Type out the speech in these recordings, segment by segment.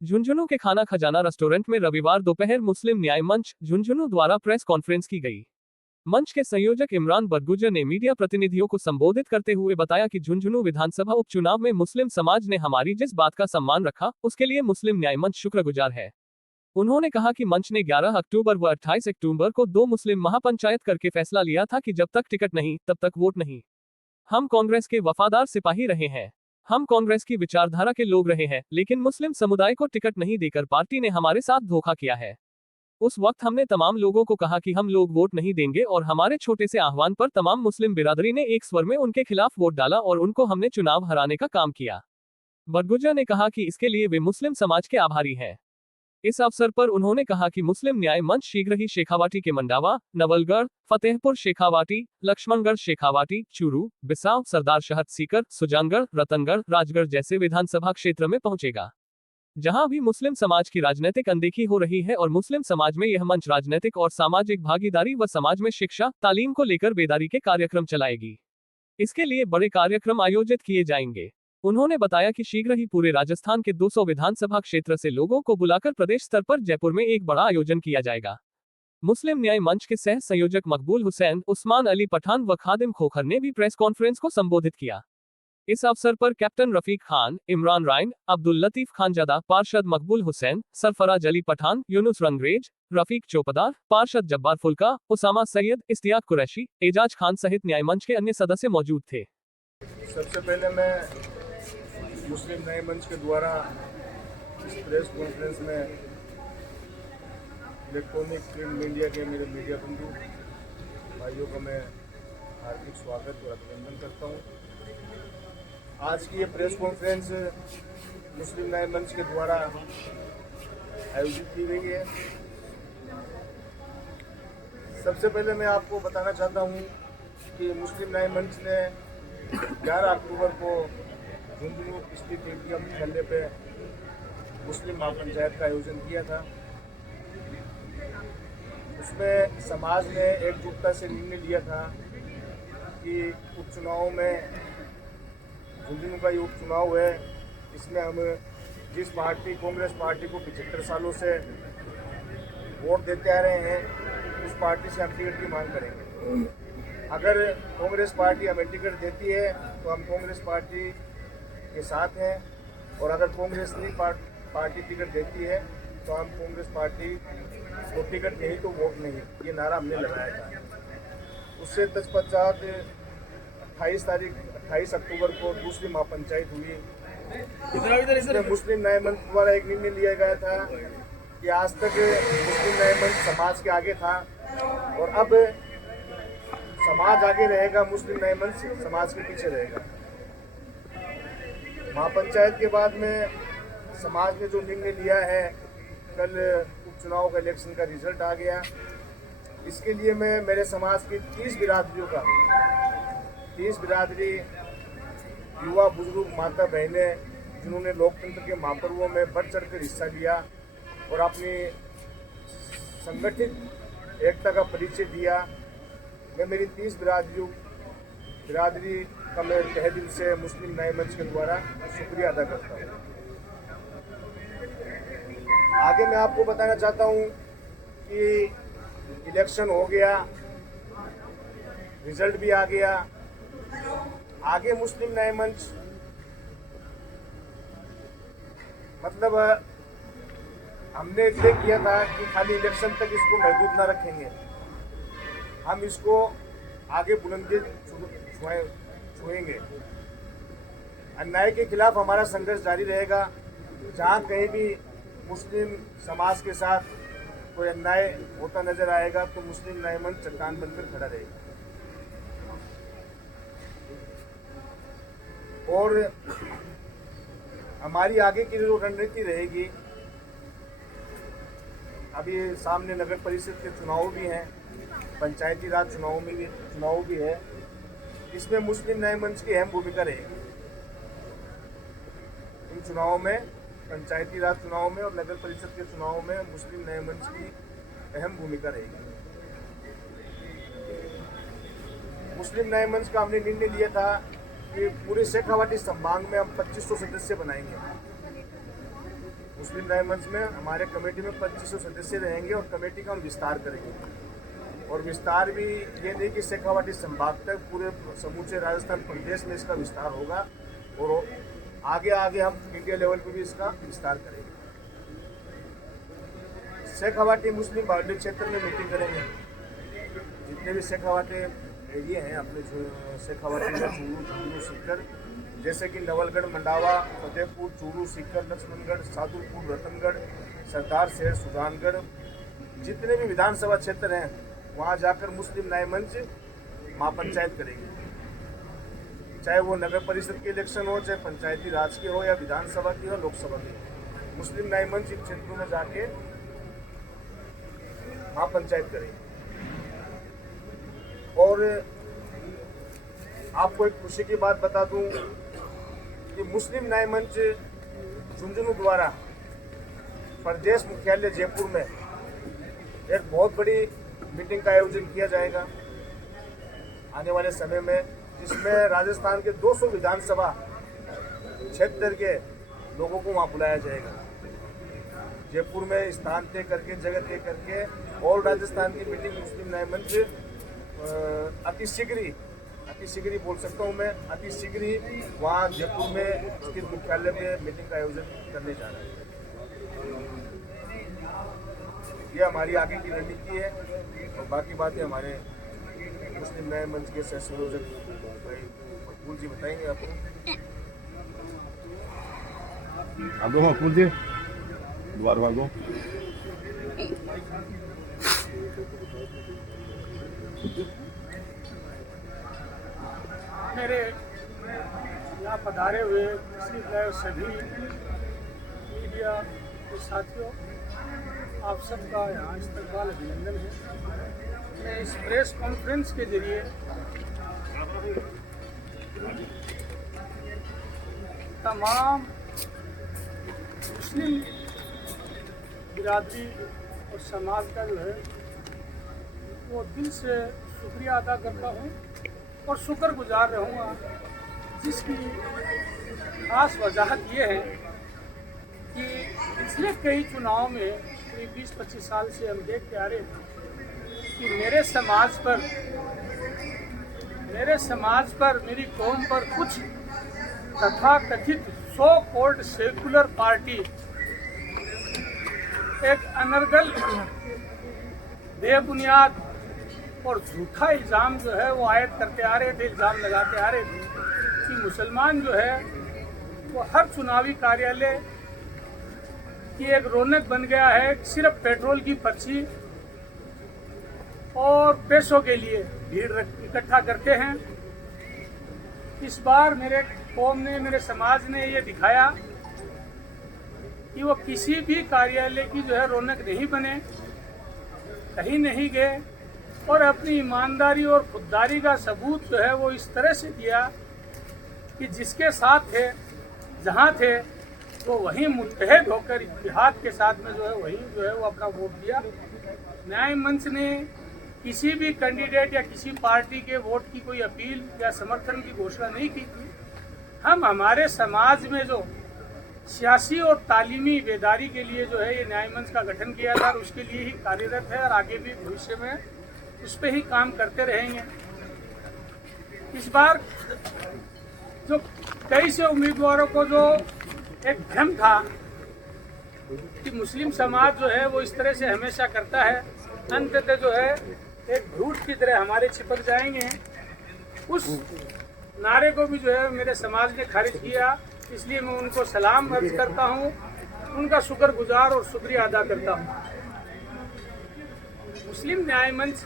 झुंझुनू के खाना खजाना रेस्टोरेंट में रविवार दोपहर मुस्लिम न्याय मंच झुंझुनू द्वारा प्रेस कॉन्फ्रेंस की गई। मंच के संयोजक इमरान बरगुजर ने मीडिया प्रतिनिधियों को संबोधित करते हुए बताया कि झुंझुनू विधानसभा उपचुनाव में मुस्लिम समाज ने हमारी जिस बात का सम्मान रखा, उसके लिए मुस्लिम न्याय मंच शुक्रगुजार है। उन्होंने कहा कि मंच ने 11 अक्टूबर व 28 अक्टूबर को 2 मुस्लिम महापंचायत करके फैसला लिया था कि जब तक टिकट नहीं, तब तक वोट नहीं। हम कांग्रेस के वफादार सिपाही रहे हैं। हम कांग्रेस की विचारधारा के लोग रहे हैं, लेकिन मुस्लिम समुदाय को टिकट नहीं देकर पार्टी ने हमारे साथ धोखा किया है। उस वक्त हमने तमाम लोगों को कहा कि हम लोग वोट नहीं देंगे और हमारे छोटे से आह्वान पर तमाम मुस्लिम बिरादरी ने एक स्वर में उनके खिलाफ वोट डाला और उनको हमने चुनाव हराने का काम किया। बरगुजर ने कहा कि इसके लिए वे मुस्लिम समाज के आभारी हैं। इस अवसर पर उन्होंने कहा कि मुस्लिम न्याय मंच शीघ्र ही शेखावाटी के मंडावा, नवलगढ़, फतेहपुर शेखावाटी, लक्ष्मणगढ़ शेखावाटी, चूरू, बिसाव, सरदारशहर सीकर, सुजानगढ़, रतनगढ़, राजगढ़ जैसे विधानसभा क्षेत्र में पहुंचेगा, जहां भी मुस्लिम समाज की राजनीतिक अनदेखी हो रही है और मुस्लिम समाज में यह मंच राजनीतिक और सामाजिक भागीदारी व समाज में शिक्षा, तालीम को लेकर बेदारी के कार्यक्रम चलाएगी। इसके लिए बड़े कार्यक्रम आयोजित किए जाएंगे। उन्होंने बताया कि शीघ्र ही पूरे राजस्थान के 200 विधानसभा क्षेत्र से लोगों को बुलाकर प्रदेश स्तर पर जयपुर में एक बड़ा आयोजन किया जाएगा। मुस्लिम न्याय मंच के सह संयोजक मकबूल हुसैन, उस्मान अली पठान व खादिम खोखर ने भी प्रेस कॉन्फ्रेंस को संबोधित किया। इस अवसर पर कैप्टन रफीक खान, इमरान राइन, अब्दुल लतीफ खानजादा, पार्षद मकबूल हुसैन, सरफराज अली पठान, यूनुस रंगरेज, रफीक चौपदार, पार्षद जब्बार फुल्का, उसामा सैयद, इस्तियाक कुरैशी, एजाज खान सहित न्याय मंच के अन्य सदस्य मौजूद थे। सबसे पहले मैं मुस्लिम न्याय मंच के द्वारा इस प्रेस कॉन्फ्रेंस में इलेक्ट्रॉनिक प्रिंट मीडिया के मेरे मीडिया बंधु भाइयों का मैं हार्दिक स्वागत और अभिनंदन करता हूं। आज की ये प्रेस कॉन्फ्रेंस मुस्लिम न्याय मंच के द्वारा आयोजित की गई है। सबसे पहले मैं आपको बताना चाहता हूं कि मुस्लिम न्याय मंच ने 11 अक्टूबर को झुंझुनू स्थित एटीएम मुख्यालय पे मुस्लिम महापंचायत का आयोजन किया था। उसमें समाज ने एकजुटता से निर्णय लिया था कि उपचुनाव में झुंझुनू का ये उपचुनाव है, इसमें हम जिस पार्टी कांग्रेस पार्टी को 75 सालों से वोट देते आ रहे हैं, उस पार्टी से हम टिकट की मांग करेंगे। अगर कांग्रेस पार्टी हमें टिकट देती है तो हम कांग्रेस पार्टी के साथ हैं, और अगर कांग्रेस नहीं पार्टी टिकट देती है तो हम कांग्रेस पार्टी को टिकट नहीं तो वोट नहीं, ये नारा हमने लगाया था। उससे तत्पश्चात 28 अक्टूबर को दूसरी महापंचायत हुई। इसमें मुस्लिम न्याय मंच द्वारा एक निर्णय लिया गया था कि आज तक मुस्लिम न्याय मंच समाज के आगे था और अब समाज आगे रहेगा, मुस्लिम न्याय मंच समाज के पीछे रहेगा। महापंचायत के बाद में समाज ने जो निर्णय लिया है, कल उपचुनाव का इलेक्शन का रिजल्ट आ गया। इसके लिए मैं मेरे समाज की 30 बिरादरियों का 30 बिरादरी, युवा, बुजुर्ग, माता बहनें, जिन्होंने लोकतंत्र के महापर्वों में बढ़ चढ़कर हिस्सा लिया और अपनी संगठित एकता का परिचय दिया, मैं मेरी 30 बिरादरी का मैं तहे दिल से मुस्लिम न्याय मंच के द्वारा शुक्रिया अदा करता हूँ। आगे मैं आपको बताना चाहता हूँ कि इलेक्शन हो गया, रिजल्ट भी आ गया। आगे मुस्लिम न्याय मंच मतलब हमने इसलिए किया था कि खाली इलेक्शन तक इसको महदूद ना रखेंगे, हम इसको आगे बुलंदी छुएंगे। अन्याय के खिलाफ हमारा संघर्ष जारी रहेगा। जहाँ कहीं भी मुस्लिम समाज के साथ कोई अन्याय होता नजर आएगा तो मुस्लिम न्याय मंच चट्टान बनकर खड़ा रहेगा। और हमारी आगे की जो रणनीति रहेगी, अभी सामने नगर परिषद के चुनाव भी हैं, पंचायती राज चुनाव भी है, इसमें मुस्लिम न्याय मंच की अहम भूमिका रहेगी। इन चुनावों में, पंचायती राज चुनाव में और नगर परिषद के चुनाव में मुस्लिम न्याय मंच की अहम भूमिका रहेगी। मुस्लिम न्याय मंच का हमने निर्णय लिया था कि पूरे शेखावाटी संभाग में हम 2500 सदस्य बनाएंगे। मुस्लिम न्याय मंच में हमारे कमेटी में 2500 सदस्य रहेंगे और कमेटी का हम विस्तार करेंगे। और विस्तार भी ये नहीं कि शेखावाटी संभाग तक, पूरे समूचे राजस्थान प्रदेश में इसका विस्तार होगा और आगे आगे हम इंडिया लेवल पे भी इसका विस्तार करेंगे। शेखावाटी मुस्लिम बाहुल्य क्षेत्र में मीटिंग करेंगे। जितने भी शेखावाटी एरिए हैं अपने शेखावाटी में चूरू सीकर, जैसे कि नवलगढ़, मंडावा, फतेहपुर, चूरू सीकर, लक्ष्मणगढ़, सादुलपुर, रतनगढ़, सरदार शहर, सुजानगढ़, जितने भी विधानसभा क्षेत्र हैं वहाँ जाकर मुस्लिम न्याय मंच महापंचायत करेंगे। चाहे वो नगर परिषद के इलेक्शन हो, चाहे पंचायती राज के हो, या विधानसभा की हो, लोकसभा की हो, मुस्लिम न्याय मंच इन क्षेत्रों में जाके महापंचायत करेंगे। और आपको एक खुशी की बात बता दूं कि मुस्लिम न्याय मंच झुंझुनू द्वारा प्रदेश मुख्यालय जयपुर में एक बहुत बड़ी मीटिंग का आयोजन किया जाएगा आने वाले समय में, जिसमें राजस्थान के 200 विधानसभा क्षेत्र के लोगों को वहां बुलाया जाएगा। जयपुर में स्थान तय करके, जगह तय करके, और राजस्थान की मीटिंग मुस्लिम न्याय मंच अति शीघ्र ही बोल सकता हूँ मैं, अति शीघ्र ही वहाँ जयपुर में स्थित मुख्यालय में मीटिंग का आयोजन करने जा रहा है। ये हमारी आगे की रणनीति है और बाकी बातें हमारे मुस्लिम न्याय मंच के सह संयोजक भाई मकबूल जी बताएंगे आपको। आगो मकबूल जी, दोबारा आगो। मेरे यहाँ पधारे हुए सभी मीडिया के साथियों, आप सबका यहाँ इस्तकबाल, अभिनंदन है। मैं इस प्रेस कॉन्फ्रेंस के जरिए तमाम मुस्लिम बिरादरी और समाज का जो है वो दिल से शुक्रिया अदा करता हूँ और शुक्रगुजार रहूँगा, जिसकी खास वजह ये है कि पिछले कई चुनाव में करीब 20-25 साल से हम देखते आ रहे हैं कि मेरे समाज पर, मेरी कौम पर कुछ तथाकथित सो कॉल्ड सेकुलर पार्टी एक अनर्गल, बेबुनियाद और झूठा इल्ज़ाम जो है वो आयद करते आ रहे थे, इल्ज़ाम लगाते आ रहे थे कि मुसलमान जो है वो हर चुनावी कार्यालय की एक रौनक बन गया है, सिर्फ पेट्रोल की पर्ची और पैसों के लिए भीड़ इकट्ठा करते हैं। इस बार मेरे कौम ने, मेरे समाज ने ये दिखाया कि वो किसी भी कार्यालय की जो है रौनक नहीं बने, कहीं नहीं गए और अपनी ईमानदारी और खुददारी का सबूत जो है वो इस तरह से दिया कि जिसके साथ थे, जहाँ थे, वो वहीं मुत्तहद होकर इत्तेहाद के साथ में जो है वहीं जो है वो अपना वोट दिया। न्याय मंच ने किसी भी कैंडिडेट या किसी पार्टी के वोट की कोई अपील या समर्थन की घोषणा नहीं की थी। हम हमारे समाज में जो सियासी और तालीमी बेदारी के लिए जो है ये न्याय मंच का गठन किया था और उसके लिए ही कार्यरत है और आगे भी भविष्य में उस पर ही काम करते रहेंगे। इस बार जो कई से उम्मीदवारों को जो एक भ्रम था कि मुस्लिम समाज जो है वो इस तरह से हमेशा करता है, अंततः जो है एक झूठ की तरह हमारे चिपक जाएंगे, उस नारे को भी जो है मेरे समाज ने खारिज किया। इसलिए मैं उनको सलाम अर्ज करता हूँ, उनका शुक्रगुजार और शुक्रिया अदा करता हूँ। मुस्लिम न्याय मंच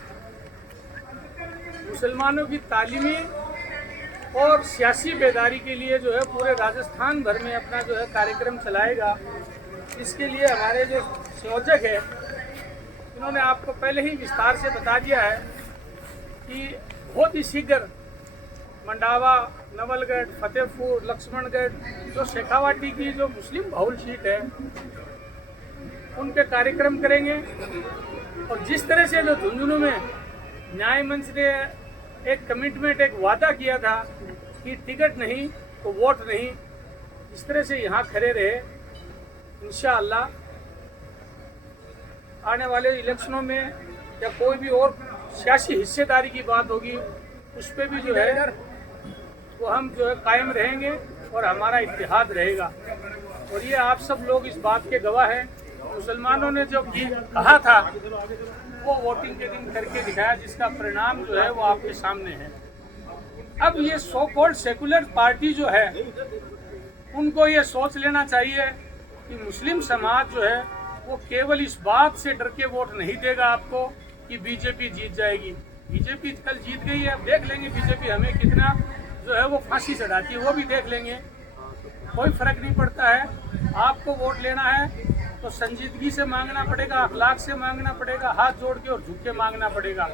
मुसलमानों की तालीमी और सियासी बेदारी के लिए जो है पूरे राजस्थान भर में अपना जो है कार्यक्रम चलाएगा। इसके लिए हमारे जो संयोजक है इन्होंने आपको पहले ही विस्तार से बता दिया है कि बहुत ही शीघ्र मंडावा, नवलगढ़, फतेहपुर, लक्ष्मणगढ़, जो शेखावाटी की जो मुस्लिम बहुल सीट है उनके कार्यक्रम करेंगे। और जिस तरह से जो झुंझुनू में न्याय मंच ने एक कमिटमेंट, एक वादा किया था कि टिकट नहीं तो वोट नहीं, इस तरह से यहाँ खड़े रहे, इंशाअल्लाह आने वाले इलेक्शनों में या कोई भी और सियासी हिस्सेदारी की बात होगी उस पर भी जो है वो हम जो है कायम रहेंगे और हमारा इत्तेहाद रहेगा। और ये आप सब लोग इस बात के गवाह हैं। मुसलमानों ने जो कहा था वो वोटिंग के दिन करके दिखाया, जिसका परिणाम जो है वो आपके सामने है। अब ये सो कॉल्ड सेकुलर पार्टी जो है उनको ये सोच लेना चाहिए कि मुस्लिम समाज जो है वो केवल इस बात से डर के वोट नहीं देगा आपको कि बीजेपी जीत जाएगी। बीजेपी कल जीत गई है, अब देख लेंगे बीजेपी हमें कितना जो है वो फांसी चढ़ाती है, वो भी देख लेंगे, कोई फर्क नहीं पड़ता है। आपको वोट लेना है तो संजीदगी से मांगना पड़ेगा, अखलाक से मांगना पड़ेगा, हाथ जोड़ के और झुक के मांगना पड़ेगा।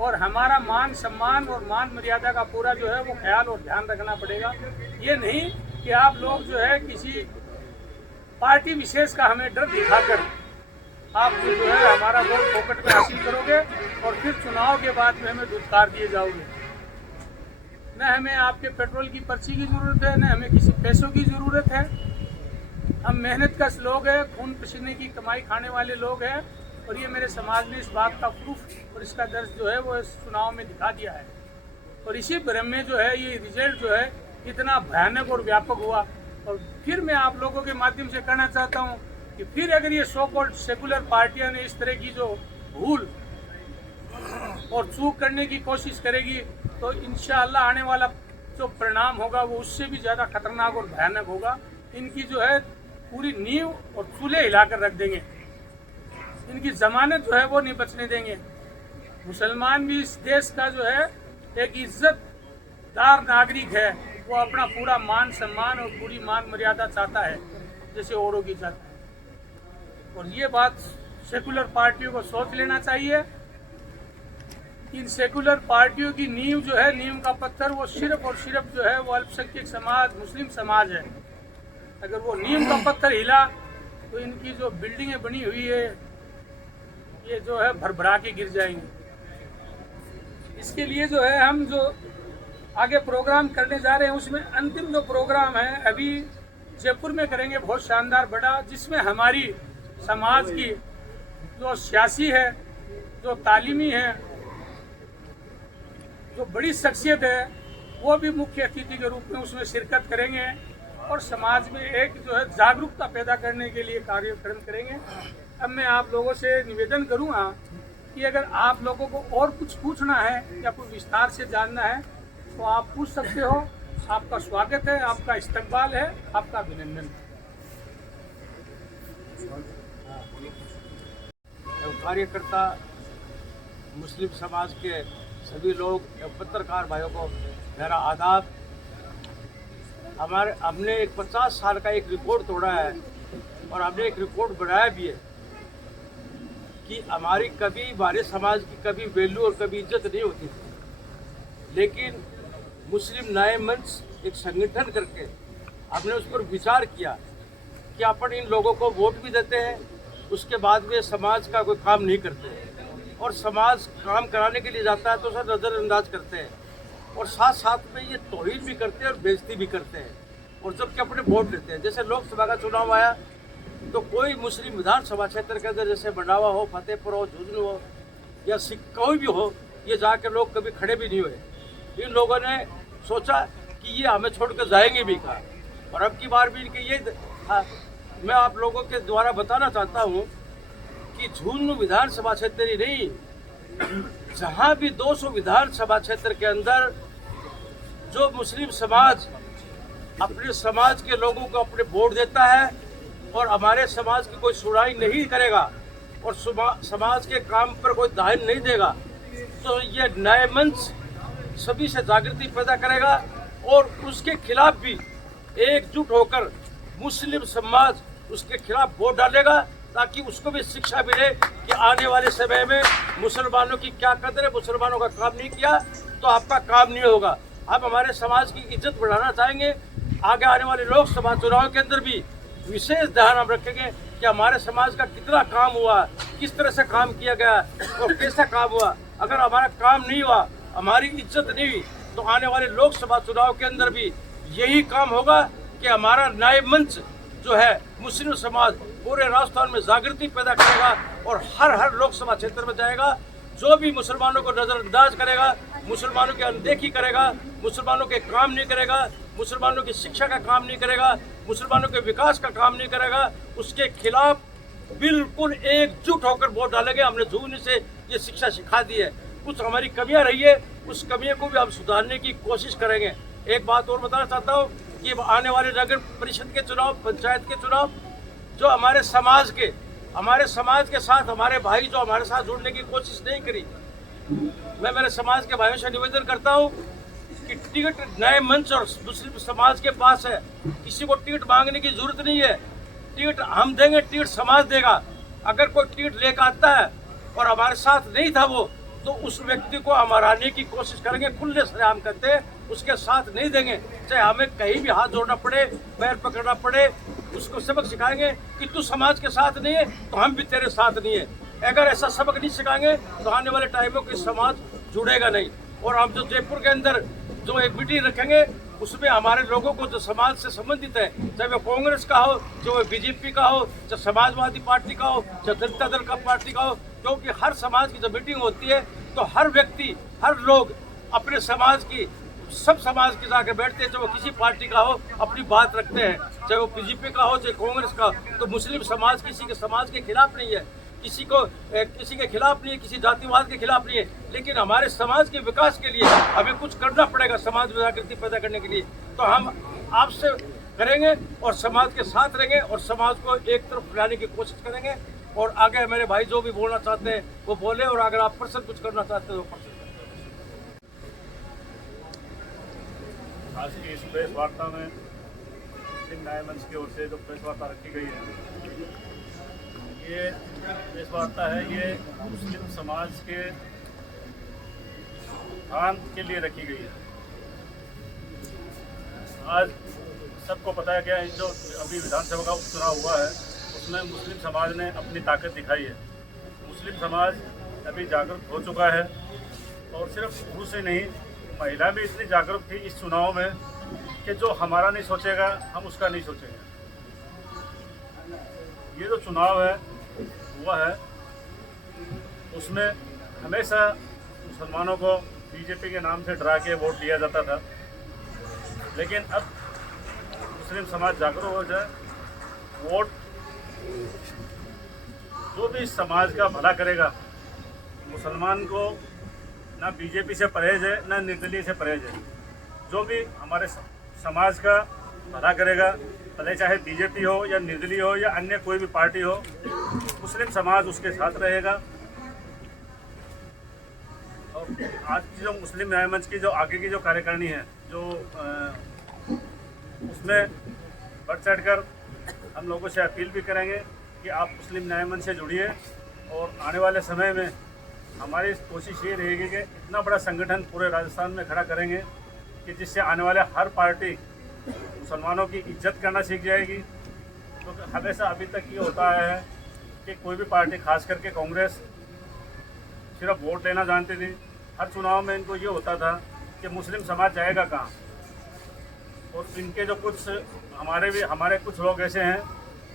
और हमारा मान सम्मान और मान मर्यादा का पूरा जो है वो ख्याल और ध्यान रखना पड़ेगा। ये नहीं कि आप लोग जो है किसी पार्टी विशेष का हमें डर दिखाकर आप जो है हमारा वोट पॉकेट में हासिल करोगे और फिर चुनाव के बाद में हमें धुतकार दिए जाओगे। न हमें आपके पेट्रोल की पर्ची की ज़रूरत है, न हमें किसी पैसों की ज़रूरत है। हम मेहनत कश लोग हैं, खून पसीने की कमाई खाने वाले लोग हैं और ये मेरे समाज ने इस बात का प्रूफ और इसका दर्ज जो है वो इस चुनाव में दिखा दिया है। और इसी भ्रम में जो है ये रिजल्ट जो है इतना भयानक और व्यापक हुआ। और फिर मैं आप लोगों के माध्यम से कहना चाहता हूँ कि फिर अगर ये सो कॉल्ड सेकुलर पार्टियां ने इस तरह की जो भूल और चूक करने की कोशिश करेगी तो इंशाअल्लाह आने वाला जो परिणाम होगा वो उससे भी ज़्यादा खतरनाक और भयानक होगा। इनकी जो है पूरी नींव और चूल्हे हिलाकर रख देंगे, इनकी जमानत जो है वो नहीं बचने देंगे। मुसलमान भी इस देश का जो है एक इज्जतदार नागरिक है, वो अपना पूरा मान सम्मान और पूरी मान मर्यादा चाहता है जैसे औरों की चाहता है। और ये बात सेकुलर पार्टियों को सोच लेना चाहिए। इन सेकुलर पार्टियों की नींव जो है, नींव का पत्थर वो सिर्फ और सिर्फ जो है वो अल्पसंख्यक समाज, मुस्लिम समाज है। अगर वो नींव का पत्थर हिला तो इनकी जो बिल्डिंगें बनी हुई है ये जो है भरभरा के गिर जाएंगी। इसके लिए जो है हम जो आगे प्रोग्राम करने जा रहे हैं उसमें अंतिम जो प्रोग्राम है अभी जयपुर में करेंगे, बहुत शानदार बड़ा, जिसमें हमारी समाज की जो सियासी है, जो तालीमी है, जो बड़ी शख्सियत है वो भी मुख्य अतिथि के रूप में उसमें शिरकत करेंगे और समाज में एक जो है जागरूकता पैदा करने के लिए कार्यक्रम करेंगे। अब मैं आप लोगों से निवेदन करूंगा कि अगर आप लोगों को और कुछ पूछना है या कोई विस्तार से जानना है तो आप पूछ सकते हो। आपका स्वागत है, आपका इस्तकबाल है, आपका अभिनंदन है। कार्यकर्ता मुस्लिम समाज के सभी लोग एवं पत्रकार भाइयों को मेरा आदाब। हमने एक 50 साल का एक रिकॉर्ड तोड़ा है और हमने एक रिकॉर्ड बनाया भी है कि हमारे समाज की कभी वैल्यू और कभी इज्जत नहीं होती थी। लेकिन मुस्लिम न्याय मंच एक संगठन करके हमने उस पर विचार किया कि अपन इन लोगों को वोट भी देते हैं, उसके बाद में समाज का कोई काम नहीं करते और समाज काम कराने के लिए जाता है तो सर नज़रअंदाज करते हैं और साथ साथ में ये तौहीन भी करते हैं और बेइज्जती भी करते हैं और जबकि अपने वोट लेते हैं। जैसे लोकसभा का चुनाव आया तो कोई मुस्लिम विधानसभा क्षेत्र के अंदर जैसे मंडावा हो, फतेहपुर हो, झुंझुनू हो या कोई भी हो, ये जाके लोग कभी खड़े भी नहीं हुए। इन लोगों ने सोचा कि ये हमें छोड़ कर जाएंगे भी कहा और अब की बार भी इनके ये मैं आप लोगों के द्वारा बताना चाहता हूँ कि झुंझुनू विधानसभा क्षेत्र ही नहीं, जहाँ भी 200 विधानसभा क्षेत्र के अंदर जो मुस्लिम समाज अपने समाज के लोगों को अपने वोट देता है और हमारे समाज की कोई सुनाई नहीं करेगा और समाज के काम पर कोई ध्यान नहीं देगा तो ये न्याय मंच सभी से जागृति पैदा करेगा और उसके खिलाफ भी एकजुट होकर मुस्लिम समाज उसके खिलाफ वोट डालेगा ताकि उसको भी शिक्षा मिले कि आने वाले समय में मुसलमानों की क्या कदर है, मुसलमानों का काम नहीं किया तो आपका काम नहीं होगा। आप हमारे समाज की इज्जत बढ़ाना चाहेंगे, आगे आने वाले लोकसभा चुनाव के अंदर भी विशेष ध्यान हम रखेंगे कि हमारे समाज का कितना काम हुआ, किस तरह से काम किया गया और कैसा काम हुआ। अगर हमारा काम नहीं हुआ, हमारी इज्जत नहीं हुई तो आने वाले लोकसभा चुनाव के अंदर भी यही काम होगा कि हमारा न्याय मंच जो है मुस्लिम समाज पूरे राजस्थान में जागृति पैदा करेगा और हर लोकसभा क्षेत्र में जाएगा। जो भी मुसलमानों को नज़रअंदाज करेगा, मुसलमानों की अनदेखी करेगा, मुसलमानों के काम नहीं करेगा, मुसलमानों की शिक्षा का काम नहीं करेगा, मुसलमानों के विकास का काम नहीं करेगा, उसके खिलाफ बिल्कुल एकजुट होकर वोट डालेंगे। हमने जून से ये शिक्षा सिखा दी है। कुछ हमारी कमियां रही है, उस कमियों को भी हम सुधारने की कोशिश करेंगे। एक बात और बताना चाहता हूँ कि आने वाले नगर परिषद के चुनाव, पंचायत के चुनाव, जो हमारे समाज के साथ हमारे भाई जो हमारे साथ जुड़ने की कोशिश नहीं करी, मैं मेरे समाज के भाइयों से निवेदन करता हूँ कि टिकट नए मंच और मुस्लिम समाज के पास है। किसी को टिकट मांगने की जरूरत नहीं है। टिकट हम देंगे, टिकट समाज देगा। अगर कोई टिकट लेकर आता है और हमारे साथ नहीं था वो, तो उस व्यक्ति को हम हराने की कोशिश करेंगे। खुले से हम कहते हैं, उसके साथ नहीं देंगे। चाहे हमें कहीं भी हाथ जोड़ना पड़े, पैर पकड़ना पड़े, उसको सबक सिखाएंगे कि तू समाज के साथ नहीं है तो हम भी तेरे साथ नहीं है। अगर ऐसा सबक नहीं सिखाएंगे तो आने वाले टाइमों में समाज जुड़ेगा नहीं। और हम जो जयपुर के अंदर जो एक मीटिंग रखेंगे, उसमें हमारे लोगों को जो समाज से संबंधित है, चाहे वो कांग्रेस का हो, चाहे वो बीजेपी का हो, चाहे समाजवादी पार्टी का हो, चाहे जनता दल का पार्टी का हो, क्योंकि हर समाज की जब मीटिंग होती है तो हर व्यक्ति, हर लोग अपने समाज की, सब समाज के जाकर बैठते हैं। चाहे वो किसी पार्टी का हो, अपनी बात रखते हैं, चाहे वो बीजेपी का हो, चाहे कांग्रेस का। तो मुस्लिम समाज किसी के समाज के खिलाफ नहीं है, किसी के खिलाफ नहीं है, किसी जातिवाद के खिलाफ नहीं है। लेकिन हमारे समाज के विकास के लिए हमें कुछ करना पड़ेगा, समाज में जागृति पैदा करने के लिए। तो हम आपसे करेंगे और समाज के साथ रहेंगे और समाज को एक तरफ लाने की कोशिश करेंगे। और आगे मेरे भाई जो भी बोलना चाहते हैं वो बोले, और अगर आप पर्सन कुछ करना चाहते हो तो पर्सन। आज की इस प्रेस वार्ता में मुस्लिम न्याय मंच की ओर से जो प्रेस वार्ता रखी गई है, ये प्रेस वार्ता है, ये मुस्लिम समाज के उत्थान के लिए रखी गई है। आज सबको बताया गया है, जो अभी विधानसभा का उपचुनाव हुआ है उसमें मुस्लिम समाज ने अपनी ताकत दिखाई है। मुस्लिम समाज अभी जागरूक हो चुका है और सिर्फ पुरुष ही नहीं, महिला भी इतनी जागरूक थी इस चुनाव में कि जो हमारा नहीं सोचेगा हम उसका नहीं सोचेंगे। ये जो चुनाव है हुआ है उसमें हमेशा मुसलमानों को बीजेपी के नाम से डरा के वोट दिया जाता था, लेकिन अब मुस्लिम समाज जागरूक हो जाए, वोट जो भी समाज का भला करेगा, मुसलमान को ना बीजेपी से परहेज है ना निर्दलीय से परहेज है। जो भी हमारे समाज का भला करेगा, भले चाहे बीजेपी हो या निर्दलीय हो या अन्य कोई भी पार्टी हो, मुस्लिम समाज उसके साथ रहेगा। और आज की जो मुस्लिम न्याय मंच की जो आगे की जो कार्यकारिणी है, जो उसमें बढ़ चढ़ कर हम लोगों से अपील भी करेंगे कि आप मुस्लिम न्याय मंच से जुड़िए। और आने वाले समय में हमारी कोशिश ये रहेगी कि इतना बड़ा संगठन पूरे राजस्थान में खड़ा करेंगे कि जिससे आने वाले हर पार्टी मुसलमानों की इज्जत करना सीख जाएगी। क्योंकि तो हमेशा अभी तक ये होता है कि कोई भी पार्टी, खास करके कांग्रेस, सिर्फ वोट लेना जानती थी। हर चुनाव में इनको ये होता था कि मुस्लिम समाज जाएगा कहाँ। और इनके जो कुछ हमारे कुछ लोग ऐसे हैं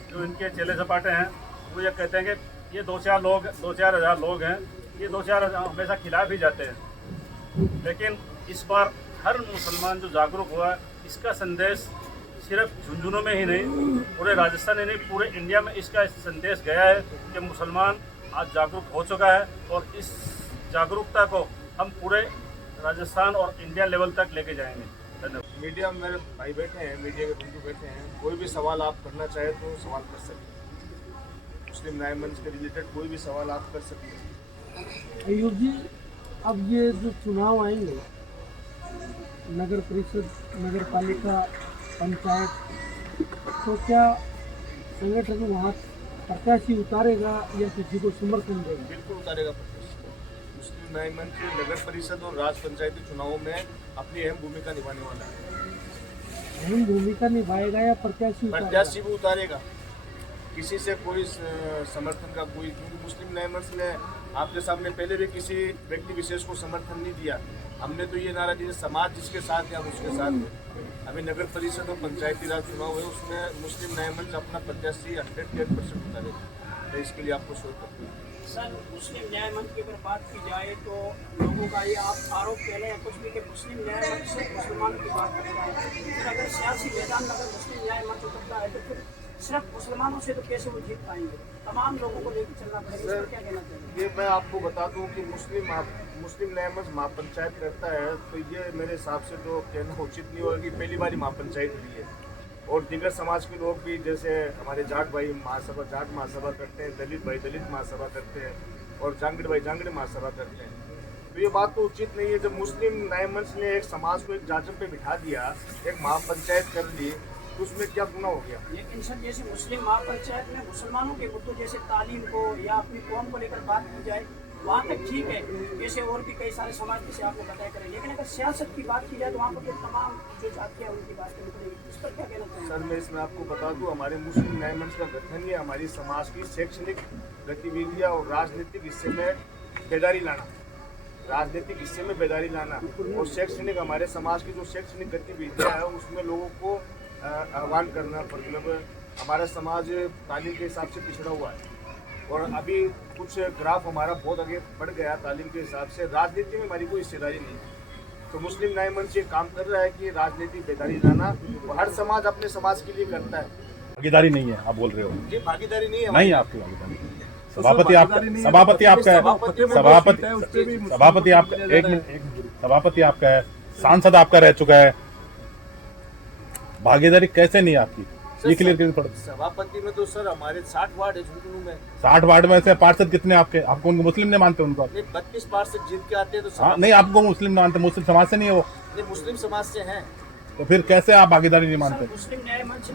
जो इनके चेले सपाटे हैं, वो ये कहते हैं कि ये 2-4 हज़ार लोग हैं, ये 2-4 हज़ार हमेशा खिलाफ ही जाते हैं। लेकिन इस बार हर मुसलमान जो जागरूक हुआ है, इसका संदेश सिर्फ झुंझुनू में ही नहीं, पूरे राजस्थान ही नहीं, पूरे इंडिया में इसका संदेश गया है कि मुसलमान आज जागरूक हो चुका है। और इस जागरूकता को हम पूरे राजस्थान और इंडिया लेवल तक लेके जाएंगे। धन्यवाद। मीडिया में मेरे भाई बैठे हैं, मीडिया के बंधु बैठे हैं, कोई भी सवाल आप करना चाहे तो सवाल कर सकते। मुस्लिम न्याय मंच के रिलेटेड कोई भी सवाल आप कर सकते। अयूब जी, अब ये जो चुनाव आएंगे, नगर परिषद, नगर पालिका, पंचायत, तो क्या संगठन वहाँ प्रत्याशी उतारेगा या किसी को समर्थन देगा? बिल्कुल उतारेगा प्रत्याशी। मुस्लिम न्याय मंच नगर परिषद और राज पंचायती चुनावों में अपनी अहम भूमिका निभाने वाला है। अहम भूमिका निभाएगा या प्रत्याशी भी उतारेगा। किसी से कोई समर्थन का कोई, क्योंकि मुस्लिम न्याय मंच ने आपके सामने पहले भी किसी व्यक्ति विशेष को समर्थन नहीं दिया। हमने तो ये नारा दिया, समाज जिसके साथ है हम उसके साथ हैं। अभी नगर परिषद और पंचायती राज चुनाव हुए, उसमें मुस्लिम न्याय मंच अपना प्रत्याशी 100% उतारेगा। तो इसके लिए आपको शोध करते हैं। सर, मुस्लिम न्याय मंच की अगर बात की जाए तो लोगों का ये आप आरोप कह रहे हैं कुछ भी कि मुस्लिम न्याय मंच से मुसलमानों की बात करता है। फिर अगर सियासी मैदान में अगर मुस्लिम न्याय मंच उतरता है तो फिर सिर्फ मुसलमानों से तो कैसे वो जीत पाएंगे? तमाम लोगों को लेकर चलना पड़ेगा। इस पर क्या कहना चाहिए? ये मैं आपको बता दूं कि मुस्लिम न्याय मंच महापंचायत करता है, तो ये मेरे हिसाब से तो कहना उचित नहीं होगा कि पहली बार महापंचायत हुई है। और दिगर समाज के लोग भी, जैसे हमारे जाट भाई जाट महासभा करते हैं, दलित भाई दलित महासभा करते हैं, और जांगड़ भाई जांगड़ महासभा करते हैं। तो ये बात तो उचित नहीं है। जब मुस्लिम न्याय मंच ने एक समाज को एक जाजम पे बिठा दिया, एक महापंचायत कर ली, तो उसमें क्या गुनाह हो गया? लेकिन सर, जैसे मुस्लिम महापंचायत में मुसलमानों के मुद्दों जैसे तालीम को या अपनी कौम को लेकर बात की जाए, वहाँ तक ठीक है। जैसे और भी कई सारे समाज जैसे आपने बताया करें, लेकिन अगर सियासत की बात की जाए तो वहाँ पर फिर तमाम जो जातियाँ उनकी बात करनी पड़ेगी। इस पर क्या कहना चाहिए? सर, मैं इसमें आपको बता दूं, हमारे मुस्लिम न्याय मंच का गठन ही हमारी समाज की शैक्षणिक गतिविधियाँ और राजनीतिक हिस्से में बेदारी लाना, राजनीतिक हिस्से में बेदारी लाना और शैक्षणिक, हमारे समाज की जो शैक्षणिक गतिविधियाँ हैं उसमें लोगों को आह्वान करना। मतलब हमारा समाज तालीम के हिसाब से पिछड़ा हुआ है, और अभी कुछ ग्राफ हमारा बहुत आगे बढ़ गया तालीम के हिसाब से। राजनीति में हमारी कोई हिस्सेदारी नहीं है। तो मुस्लिम न्याय मंच ये काम कर रहा है कि राजनीति बेदारी लाना, तो हर समाज अपने समाज के लिए करता है। भागीदारी नहीं है आप बोल रहे हो? जी, भागीदारी नहीं है। नहीं, आपकी भागीदारी सभापति आपका है, सभापति आपका एक मिनट, सभापति आपका है, सांसद आपका रह चुका है, भागीदारी कैसे नहीं आपकी? ये क्लियर करनी पड़ती। सभापति में तो सर हमारे 60 वार्ड है झुंझुनू में। 60 वार्ड में से पार्षद कितने आपके? आपको उनको मुस्लिम नहीं मानते उनको? 32 पार्षद जीत के आते हैं। तो हाँ, नहीं, आपको मुस्लिम नहीं मानते, मुस्लिम समाज से नहीं है वो, नहीं, मुस्लिम समाज से हैं। तो फिर कैसे आप भागीदारी नहीं मानते? मुस्लिम न्याय मंच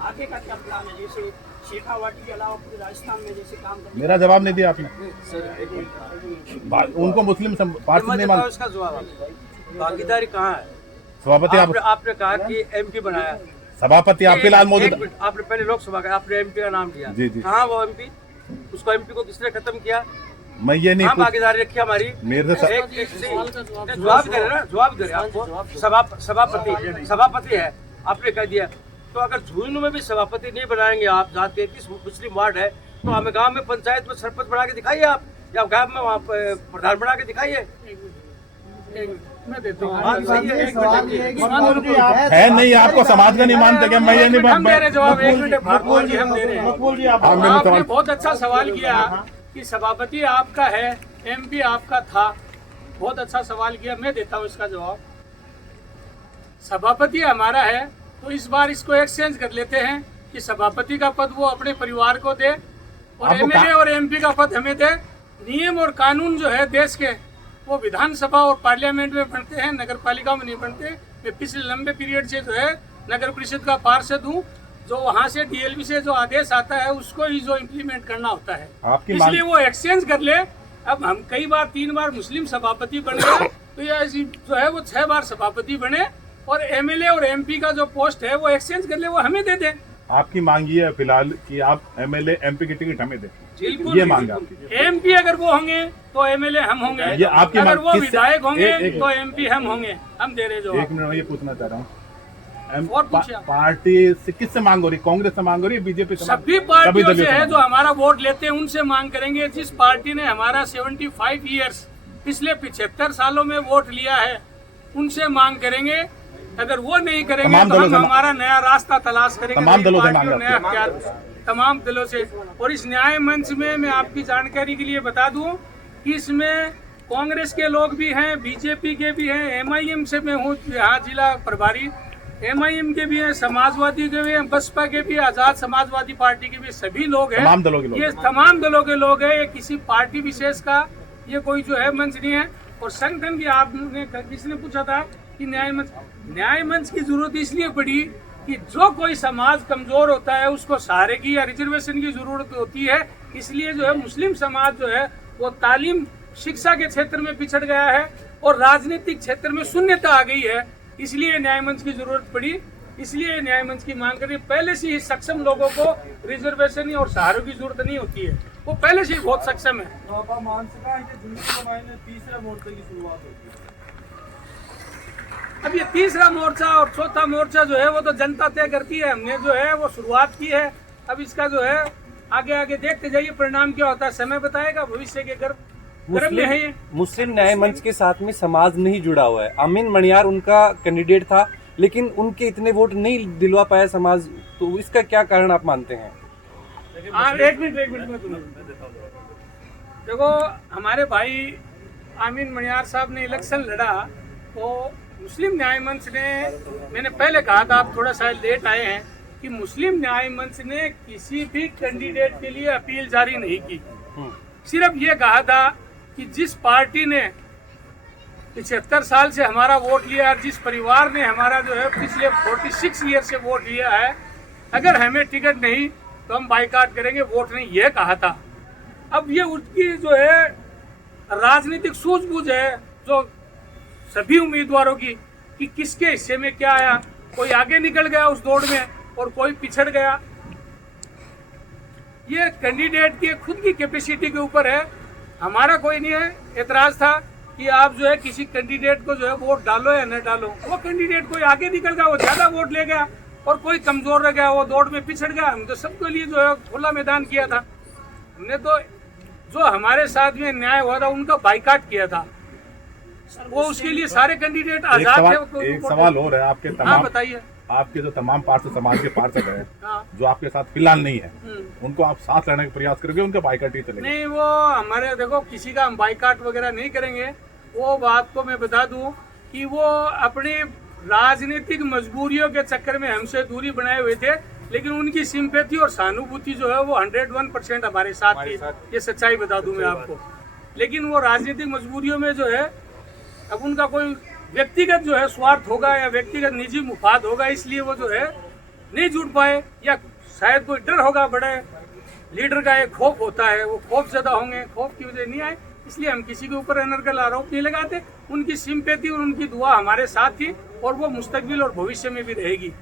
आगे का क्या प्लान है? जैसे शेखावाटी के अलावा पूरे राजस्थान में जैसे काम करना। मेरा जवाब नहीं दिया आपने। सर, एक मिनट, उनको मुस्लिम पार्षद नहीं मानते। इसका जवाब भागीदारी कहाँ है? सभापति आपने कहा कि एमपी बनाया, सभापति आप फिलहाल मौजूद। आपने पहले लोकसभा का आपने एमपी का नाम लिया। जी जी। कहाँ वो एमपी? उसको एमपी को किसने खत्म किया? मैं ये नहीं भागीदारी रखी हमारी। मेरे से जवाब दे रहे ना, जवाब दे रहे आपको। सभापति है, आपने कह दिया। तो अगर झुंझुनू में भी सभापति नहीं बनाएंगे आप, जहाँ 33 मुस्लिम वार्ड है, तो हमें गांव में पंचायत में सरपंच बना के दिखाइए आप, या गांव में वहाँ प्रधान बना के दिखाइए। मैं देता हूँ है नहीं, आपको समाज का नहीं मानते क्या? मैं ये नहीं हम दे रहे जवाब। एक मिनट भारद्वाज जी, हम दे रहे हैं। आपने बहुत अच्छा सवाल किया कि सभापति आपका है, एमपी आपका था। बहुत अच्छा सवाल किया, मैं देता हूँ इसका जवाब। सभापति हमारा है, तो इस बार इसको एक्सचेंज कर लेते हैं कि सभापति का पद वो अपने परिवार को दे और एमएलए और एमपी का पद हमें दे। नियम और कानून जो है देश के, वो विधानसभा और पार्लियामेंट में बनते हैं, नगर पालिका में नहीं बनते। मैं पिछले लंबे पीरियड से जो है नगर परिषद का पार्षद हूँ। जो वहाँ से डीएलबी से जो आदेश आता है उसको ही जो इम्प्लीमेंट करना होता है, इसलिए वो एक्सचेंज कर ले। अब हम कई बार 3 बार मुस्लिम सभापति बन गए, तो ये जो है वो 6 बार सभापति बने, और एमएलए और एमपी का जो पोस्ट है वो एक्सचेंज कर ले, वो हमें दे दें। आपकी मांग ये है फिलहाल कि आप एमएलए एमपी की टिकट हमें दें, बिल्कुल ये मांग है आपकी। एमपी अगर वो होंगे तो एमएलए हम होंगे, ये आपकी अगर मांग वो किससे- विधायक होंगे एक- तो एमपी हम होंगे। हम दे रहे जो एक मिनट में ये पूछना चाह रहा हूँ, और पूछिए आप। पार्टी से किससे मांग हो रही? कांग्रेस से मांग हो रही है, बीजेपी से? सभी पार्टियों से है जो हमारा वोट लेते हैं, उनसे मांग करेंगे। जिस पार्टी ने हमारा 75 ईयर्स पिछले 75 सालों में वोट लिया है, उनसे मांग करेंगे। अगर वो नहीं करेंगे तो हम हमारा नया रास्ता तलाश करेंगे। तमाम दलों से नया अख्तियार, तमाम दलों से। और इस न्याय मंच में मैं आपकी जानकारी के लिए बता दूं कि इसमें कांग्रेस के लोग भी हैं, बीजेपी के भी हैं, एमआईएम से मैं हूँ यहाँ जिला प्रभारी, एमआईएम के भी हैं, समाजवादी के भी हैं, बसपा के भी, आजाद समाजवादी पार्टी के भी, सभी लोग हैं। तमाम दलों के लोग। ये तमाम दलों के लोग हैं। ये किसी पार्टी विशेष का ये कोई जो है मंच नहीं है। और संगठन की आपने किसने पूछा था कि न्याय मंच की जरूरत इसलिए पड़ी कि जो कोई समाज कमजोर होता है उसको सहारे की या रिजर्वेशन की जरूरत होती है। इसलिए जो है मुस्लिम समाज जो है वो तालीम शिक्षा के क्षेत्र में पिछड़ गया है और राजनीतिक क्षेत्र में शून्यता आ गई है। इसलिए न्याय मंच की जरूरत पड़ी, इसलिए न्याय मंच की मांग करी। पहले से ही सक्षम लोगों को रिजर्वेशन और सहारों की जरूरत नहीं होती है, वो पहले से ही बहुत सक्षम है। तीसरे मोर्चे की शुरुआत होती है। अब ये तीसरा मोर्चा और चौथा मोर्चा जो है वो तो जनता तय करती है। हमने जो है वो शुरुआत की है। अब इसका जो है आगे आगे देखते जाइए परिणाम क्या होता है, समय बताएगा। भविष्य के गर्भ में है ये। मुस्लिम न्याय मंच के साथ में समाज नहीं जुड़ा हुआ है। अमीन मणियार उनका कैंडिडेट था, लेकिन उनके इतने वोट नहीं दिलवा पाया समाज, तो इसका क्या कारण आप मानते हैं? एक मिनट में तुम्हें देखो, हमारे भाई अमीन मणियार साहब ने इलेक्शन लड़ा तो मुस्लिम न्याय मंच ने, मैंने पहले कहा था, आप थोड़ा सा लेट आए हैं, कि मुस्लिम न्याय मंच ने किसी भी कैंडिडेट के लिए अपील जारी नहीं की। सिर्फ ये कहा था कि जिस पार्टी ने 75 साल से हमारा वोट लिया और जिस परिवार ने हमारा जो है पिछले 46 ईयर से वोट लिया है, अगर हमें टिकट नहीं तो हम बाइकाट करेंगे, वोट नहीं, ये कहा था। अब ये उसकी जो है राजनीतिक सूझबूझ है जो सभी उम्मीदवारों की, कि किसके हिस्से में क्या आया। कोई आगे निकल गया उस दौड़ में और कोई पिछड़ गया। ये कैंडिडेट की खुद की कैपेसिटी के ऊपर है। हमारा कोई नहीं है एतराज था कि आप जो है किसी कैंडिडेट को जो है वोट डालो या न डालो। वो कैंडिडेट कोई आगे निकल गया, वो ज्यादा वोट ले गया, और कोई कमजोर रह गया, वो दौड़ में पिछड़ गया। हम तो सबके लिए जो है खुला मैदान किया था। हमने तो जो हमारे साथ में न्याय हुआ था उनका बाइकाट किया था। वो उसके लिए सारे कैंडिडेट आजाद थे। एक सवाल और है, आपके तमाम, हाँ बताइए, आपके जो तमाम पार्षद समाज के पार्षद हैं, हाँ, जो आपके साथ फिलहाल नहीं है, उनको आप साथ लेने का प्रयास करोगे, उनका बाइकाट ही चलेगा? नहीं, वो हमारे देखो किसी का हम बाइकाट वगैरह नहीं करेंगे। वो बात को मैं बता दूं कि वो अपनी राजनीतिक मजबूरियों के चक्कर में हमसे दूरी बनाए हुए थे, लेकिन उनकी सिंपैथी और सहानुभूति जो है वो 101% हमारे साथ थी। ये सच्चाई बता दूं मैं आपको। लेकिन वो राजनीतिक मजबूरियों में जो है, अब उनका कोई व्यक्तिगत जो है स्वार्थ होगा या व्यक्तिगत निजी मुफाद होगा, इसलिए वो जो है नहीं जुड़ पाए, या शायद कोई डर होगा। बड़े लीडर का एक खौफ होता है, वो खौफ ज्यादा होंगे, खौफ की वजह नहीं आए, इसलिए हम किसी के ऊपर अनर्गल आरोप नहीं लगाते। उनकी सिंपैथी और उनकी दुआ हमारे साथ थी और वो मुस्तकबिल और भविष्य में भी रहेगी।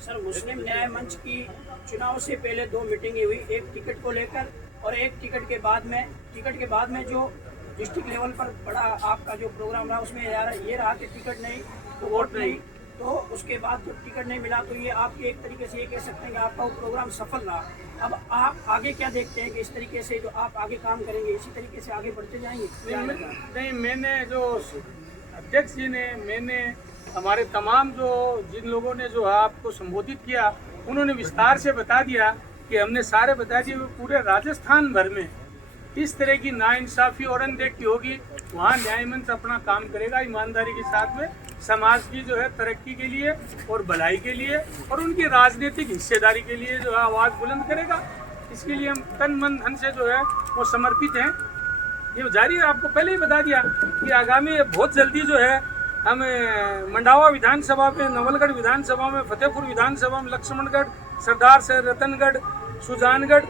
सर, मुस्लिम न्याय मंच की चुनाव से पहले 2 मीटिंगें हुई, एक टिकट को लेकर और एक टिकट के बाद में जो डिस्ट्रिक्ट लेवल पर बड़ा आपका जो प्रोग्राम रहा उसमें ये रहा कि टिकट नहीं तो वोट नहीं। तो उसके बाद जब टिकट नहीं मिला तो ये आप एक तरीके से ये कह सकते हैं कि आपका वो प्रोग्राम सफल रहा। अब आप आगे क्या देखते हैं कि इस तरीके से जो आप आगे काम करेंगे इसी तरीके से आगे बढ़ते जाएंगे? नहीं, मैंने जो अध्यक्ष जी ने, मैंने हमारे तमाम जो जिन लोगों ने जो आपको संबोधित किया, उन्होंने विस्तार से बता दिया कि हमने सारे बता दिए। पूरे राजस्थान भर में इस तरह की नाइंसाफी और अनदेखी होगी, वहाँ न्याय मंच अपना काम करेगा ईमानदारी के साथ में, समाज की जो है तरक्की के लिए और भलाई के लिए और उनकी राजनीतिक हिस्सेदारी के लिए जो है आवाज़ बुलंद करेगा। इसके लिए हम तन मन धन से जो है वो समर्पित हैं। ये जारी है, आपको पहले ही बता दिया कि आगामी बहुत जल्दी जो है हम मंडावा विधानसभा में, नवलगढ़ विधानसभा में, फतेहपुर विधानसभा में, लक्ष्मणगढ़, सरदार से रतनगढ़, सुजानगढ़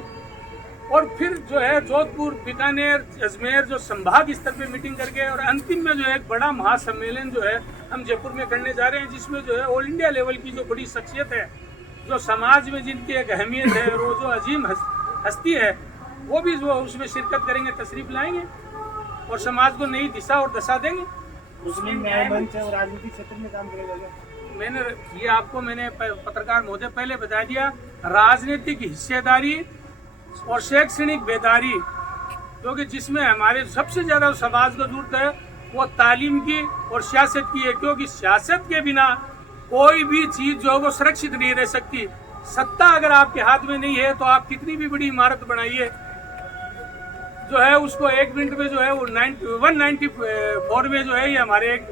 और फिर जो है जोधपुर, बीकानेर, अजमेर जो संभाग स्तर पे मीटिंग करके और अंतिम में जो है एक बड़ा महासम्मेलन जो है हम जयपुर में करने जा रहे हैं, जिसमें जो है ऑल इंडिया लेवल की जो बड़ी शख्सियत है, जो समाज में जिनकी एक अहमियत है और वो जो अजीम हस्ती है, वो भी जो उसमें शिरकत करेंगे, तशरीफ लाएंगे और समाज को नई दिशा और दशा देंगे। मुस्लिम न्याय मंच और राजनीतिक क्षेत्र में काम करेगा क्या? मैंने पत्रकार महोदय पहले बता दिया, राजनीतिक हिस्सेदारी और शैक्षणिक बेदारी, क्योंकि जिसमें हमारे सबसे ज़्यादा समाज को जरूरत है वो तालीम की और सियासत की है, क्योंकि सियासत के बिना कोई भी चीज़ जो है वो सुरक्षित नहीं रह सकती। सत्ता अगर आपके हाथ में नहीं है तो आप कितनी भी बड़ी इमारत बनाइए, जो है उसको 1 मिनट में जो है वो 194 में जो है ये हमारे एक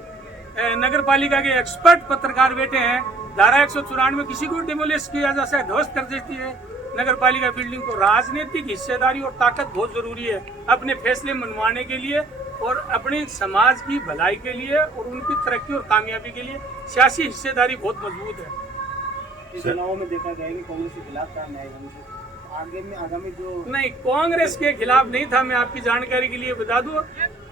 नगर पालिका के एक्सपर्ट पत्रकार बैठे हैं, धारा 194 में किसी को डिमोलिश किया जा सकता है, ध्वस्त कर देती है नगर पालिका बिल्डिंग को। राजनीतिक हिस्सेदारी और ताकत बहुत जरूरी है अपने फैसले मनवाने के लिए और अपने समाज की भलाई के लिए और उनकी तरक्की और कामयाबी के लिए सियासी हिस्सेदारी बहुत मजबूत है। इस चुनाव में देखा गया कि कांग्रेस के खिलाफ था न्याय मंच, आगे में आगामी जो नहीं, कांग्रेस के खिलाफ नहीं था। मैं आपकी जानकारी के लिए बता दूं,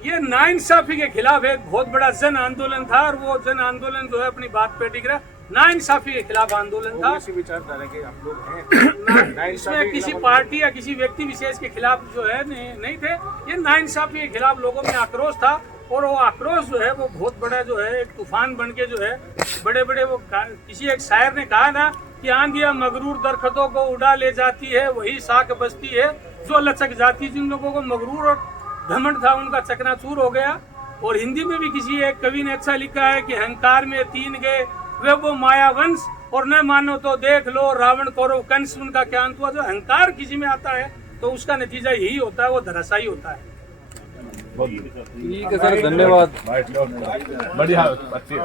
ये नाइंसाफी के खिलाफ एक बहुत बड़ा जन आंदोलन था और वो जन आंदोलन जो है अपनी बात पे टिक रहा। नाइंसाफी के खिलाफ आंदोलन था। इसी विचारधारा के हम लोग हैं। इसमें किसी पार्टी या किसी व्यक्ति विशेष के खिलाफ जो है नहीं थे। ये नाइंसाफी के खिलाफ लोगों में आक्रोश था और वो आक्रोश जो है वो बहुत बड़ा जो है एक तूफान बन के जो है बड़े बड़े वो किसी एक शायर ने कहा ना कि आंधियां मगरूर दरख्तों को उड़ा ले जाती है, वही साख बसती है जो लचक जाती। जिन लोगों को मगरूर और घमंड था उनका चकनाचूर हो गया। और हिंदी में भी किसी एक कवि ने अच्छा लिखा है कि अहंकार में तीन गए वे वो मायावंश, और न मानो तो देख लो रावण कौरव कंस। उनका क्या अंत हुआ? जो अहंकार किसी में आता है तो उसका नतीजा यही होता है, वो धराशायी होता है। ठीक है सर, धन्यवाद। बढ़िया, अच्छी